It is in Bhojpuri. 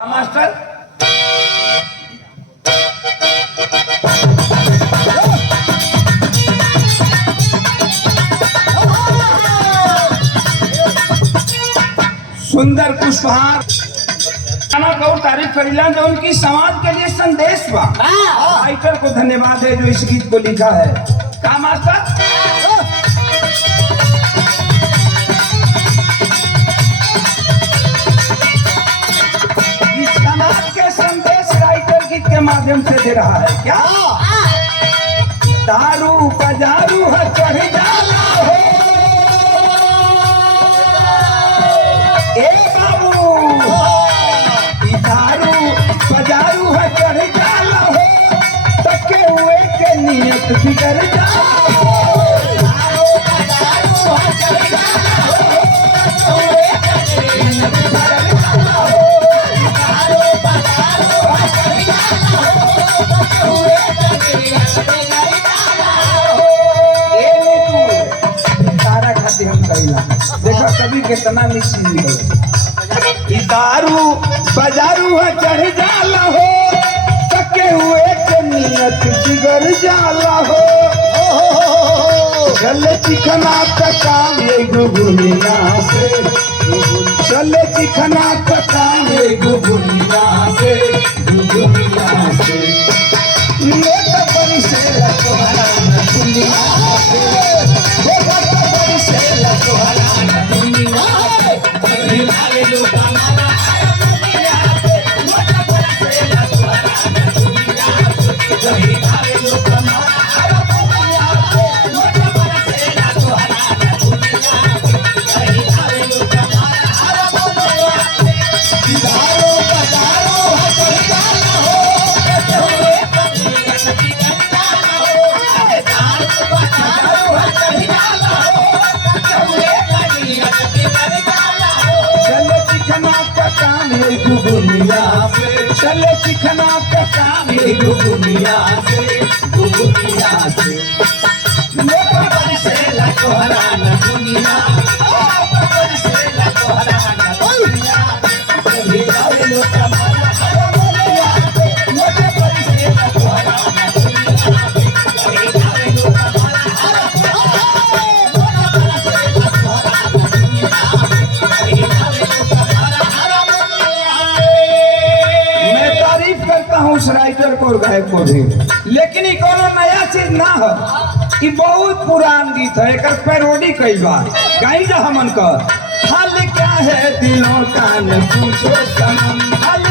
मास्टर सुंदर पुष्पहार और तारीफ करीला जो उनकी समाज के लिए संदेश बा। राइटर को धन्यवाद है जो इस गीत को लिखा है। का मास्टर इस समाज के संदेश राइटर गीत के माध्यम से दे रहा है। क्या दारू बजारू है चढ़ जाला हो ए बाबू, दारू बजारू है चढ़ जाला हो तके हुए के नियत बिगड़ जाला हो। दारू बजारू है चढ़ जाला हो तके हुए के नियत बिगड़ जाला हो। दारू बजारू है चढ़ जाला हो तके हुए के नियत बिगड़ जाला हो। ए तू तारा खाते हम कहिला देखो कभी कितना मिक्सिंग निकल दारू बजारू है चढ़ जाला हो तके हुए के नियत बिगड़ जाला हो। चले चिकना काम ये गुगुनिया से, चले चिकना काम ये गुगुनिया से, गुगुनिया से लेक बड़ी से लतोहरा न दुनिया से, लेक बड़ी से लतोहरा न दुनिया से हिलावे लो कमाना चले चिकना का काम है गुगुनिया से, गुगुनिया से लोग बरसे लतोहरा न दुनिया, लोग बरसे लतोहरा न दुनिया हिलावे लो कमाना दुनिया से, लोग बरसे लतोहरा न दुनिया हिलावे लो कमाना लोग बरसे लतोहरा न दुनिया हिलावे लो कमाना। करता हूँ उस राइटर को और गायक को भी, लेकिन ये कोनो नया चीज ना हो, ये बहुत पुरान गीत है। एक पैरोडी कई बार गाई जा हमन कर। हाल क्या है दिलों का न पूछो सनम, हाल